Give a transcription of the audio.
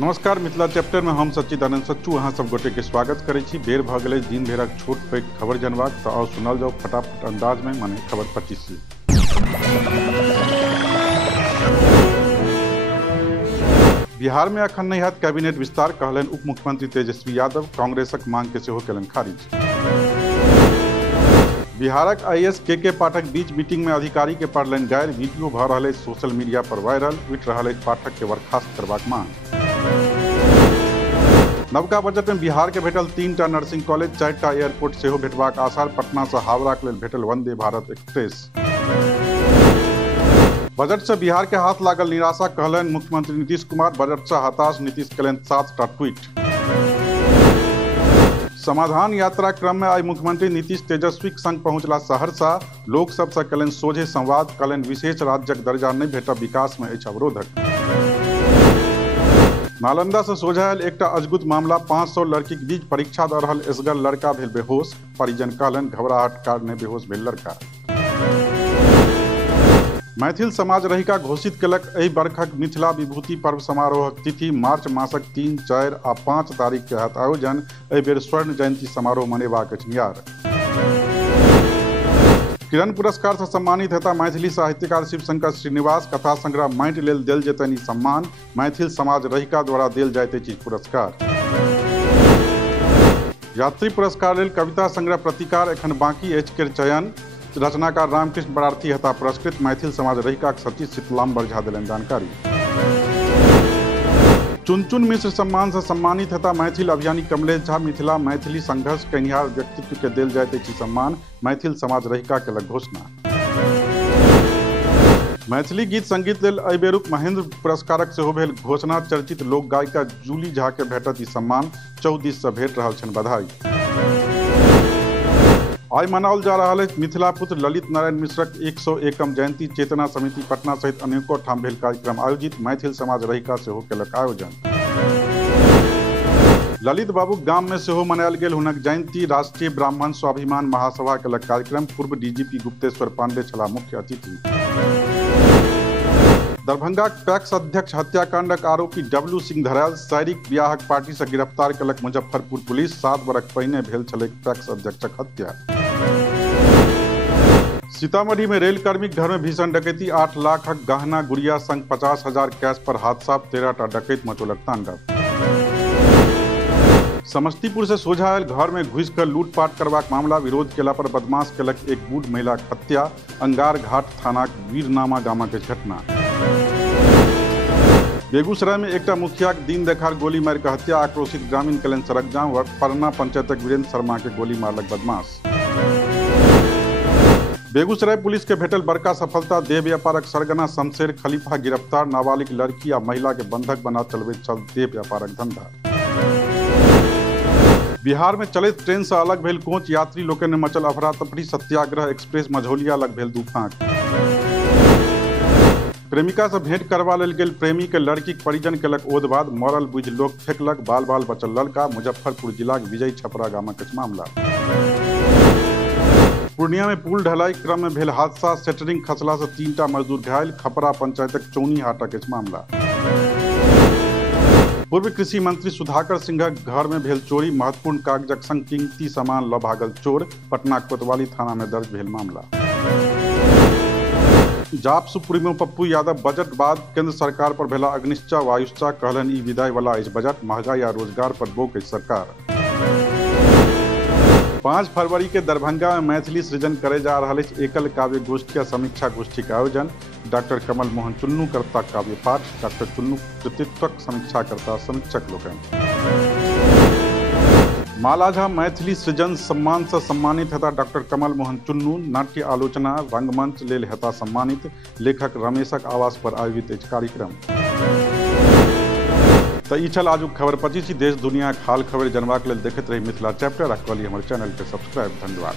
नमस्कार, मिथिला चैप्टर में हम सच्चिदानंद सच्चू अहाँ सब गोटे के स्वागत करै छी। बेर भ गेलै दिन भेरक छोट पैघ खबर जनबाक, तऽ आओ सुनल जाओ फटाफट अंदाज में, माने खबर 25। बिहार में अखन नहीं हैत कैबिनेट विस्तार, कहलनि उप मुख्यमंत्री तेजस्वी यादव। कांग्रेसक मांग के सेहो केलनि खारिज। बिहारक आईएएस के पाठक बीच मीटिंग में अधिकारी के पड़लनि गारि। वीडियो भ रहल अछि सोशल मीडिया पर वायरल। उठि रहल अछि पाठक के बर्खास्त करबाक मांग। नवका बजट में बिहार के भेटल 3टा नर्सिंग कॉलेज, 4टा एयरपोर्ट सेहो भेटबाक आसार। पटना से हावड़ा के लेल भेटल वंदे भारत एक्सप्रेस। बजट से बिहार के हाथ लागल निराशा, कहलनि मुख्यमंत्री नीतीश कुमार। बजट से हताश नीतीश केलनि 7टा ट्वीट। समाधान यात्रा क्रम में आई मुख्यमंत्री नीतीश तेजस्वी संग पहुंचला सहरसा। लोक सब से केलनि सोझे संवाद, कहलनि विशेष राज्यक दर्जा नहीं भेटब विकास में अछि अवरोधक। नालंदा से सोझायल एकटा अजगुत मामला। 500 लड़की के बीच परीक्षा द रहल एसगर लड़का भेल बेहोश। परिजन कहलनि घबराहट कारणे बेहोश भेल लड़का। मैथिल समाज रहिका घोषित केलक एहि बरखक मिथिला विभूति पर्व समारोहक तिथि। मार्च मासक 3, 4 आ 5 तारीख के हैत आयोजन। एहि बेर स्वर्ण जयंती समारोह मनेबाक अछि नियार। किरण पुरस्कार से सम्मानित हेता मैथिली साहित्यकार शिवशंकर श्रीनिवास। कथा संग्रह माटि लेल देल जेतनि ई सम्मान। मैथिल समाज रहिका द्वारा देल जाइत अछि पुरस्कार। यात्री पुरस्कार लेल कविता संग्रह प्रतिकार एखन बाकी अछि केर चयन। रचनाकार रामकृष्ण बरार्थी हेता पुरस्कृत। मैथिल समाज रहिका सतीश शीतलाम्बर झा देलनि जानकारी। चुनचुन मिश्र सम्मान से सम्मानित हेता मैथिल अभियानी कमलेश झा। मिथिला मैथिली संघर्ष कनिहार व्यक्तित्व के देल जाइत अछि सम्मान। मैथिल समाज रहिका केलक घोषणा। मैथिली गीत संगीत लेल एहि बेरुक महेंद्र पुरस्कारक सेहो भेल घोषणा। चर्चित लोक गायिका जूली झा के भेटत ई सम्मान। 14 दिस से भेट रहल छनि बधाई। आई मनाओल जा रहा है मिथिला पुत्र ललित नारायण मिश्रक 101म जयंती। चेतना समिति पटना सहित अनेको ठाम भेल कार्यक्रम आयोजित। मैथिल समाज रहिका सेहो केलक आयोजन। ललित बाबू गाम में सेहो मनायल गेल हुनक जयंती। राष्ट्रीय ब्राह्मण स्वाभिमान महासभा केलक कार्यक्रम। पूर्व डीजीपी गुप्तेश्वर पांडे छला मुख्य अतिथि। दरभंगा पैक्स अध्यक्ष हत्याकांडक आरोपी डब्लू सिंह धरायल। शारीरिक बियाहक पार्टी से गिरफ्तार केलक मुजफ्फरपुर पुलिस। 7 बरख पहिने भेल छलै पैक्स अध्यक्षक हत्या। सीतामढ़ी में रेल कर्मी घर में भीषण डकैती। 8 लाखक गहना गुड़िया संग 50,000 कैश पर हादसा। 13टा डकैत मचौलक तांडव। समस्तीपुर से सोझा आयल घर में घुस कर लूटपाट करबाक मामला। विरोध केला पर बदमाश केलक एक बूढ़ महिलाक हत्या। अंगार घाट थानाक वीरनामा गामक घटना। बेगूसराय में एकटा मुखिया दिन देखार गोली मार के हत्या। आक्रोशित ग्रामीण केलनि सड़क जाम। परना पंचायतक वीरेंद्र शर्मा के गोली मारलक बदमाश। बेगूसराय पुलिस के भेटल बड़का सफलता। देह व्यापारक सरगना शमशेर खलीफा गिरफ्तार। नाबालिग लड़की आ महिला के बंधक बना चलबैत छल देह व्यापारक धंधा। बिहार में चलैत ट्रेन से अलग भेल कोच। यात्री लोकनि में मचल अफरा तफरी। सत्याग्रह एक्सप्रेस मझौलिया लग भेल दू फाँक। प्रेमिका से भेंट करवा लेल गेल प्रेमी के लड़की के परिजन केलक ओदबाद। मरल बुझि लोक फेंकलक। बाल बाल बचल लड़का। मुजफ्फरपुर जिलाक विजय छपरा गामक मामला। पूर्णिया में पुल ढलाई क्रम में भेल हादसा। सेटरिंग खसला से 3टा मजदूर घायल। खपरा पंचायतक चौनी हाटक मामला। पूर्व कृषि मंत्री सुधाकर सिंहक घर में भेल चोरी। महत्वपूर्ण कागजक संग कीमती सामान लऽ भागल चोर। पटना कोतवाली थाना में दर्ज भेल मामला। जाप सुप्रीमो पप्पू यादव बजट बाद केंद्र सरकार पर भेला अग्निश्चा वायुश्चा। कहलनि ई विदाई वाला अछि बजट। महंगाई आ रोजगार पर बोक अछि सरकार। 5 फरवरी के दरभंगा में मैथिली सृजन करे जा रहा एकल काव्य गोष्ठी आ समीक्षा गोष्ठी के आयोजन। डॉक्टर कमल मोहन चुन्नू करता काव्य पाठ। डॉक्टर चुन्नू कृतित्वक समीक्षा करता समीक्षक लोकनि। माला झा मैथिली सृजन सम्मान से सम्मानित हेता डॉक्टर कमल मोहन चुन्नू। नाट्य आलोचना रंगमंच लेल हेता सम्मानित। लेखक रमेशक आवास पर आयोजित अछि कार्यक्रम। तो ई छल आजुक खबर 25। देश दुनिया हाल खबर जनबाक लेल देखैत रही मिथिला चैप्टर। आ करी हमर चैनल के सब्सक्राइब। धन्यवाद।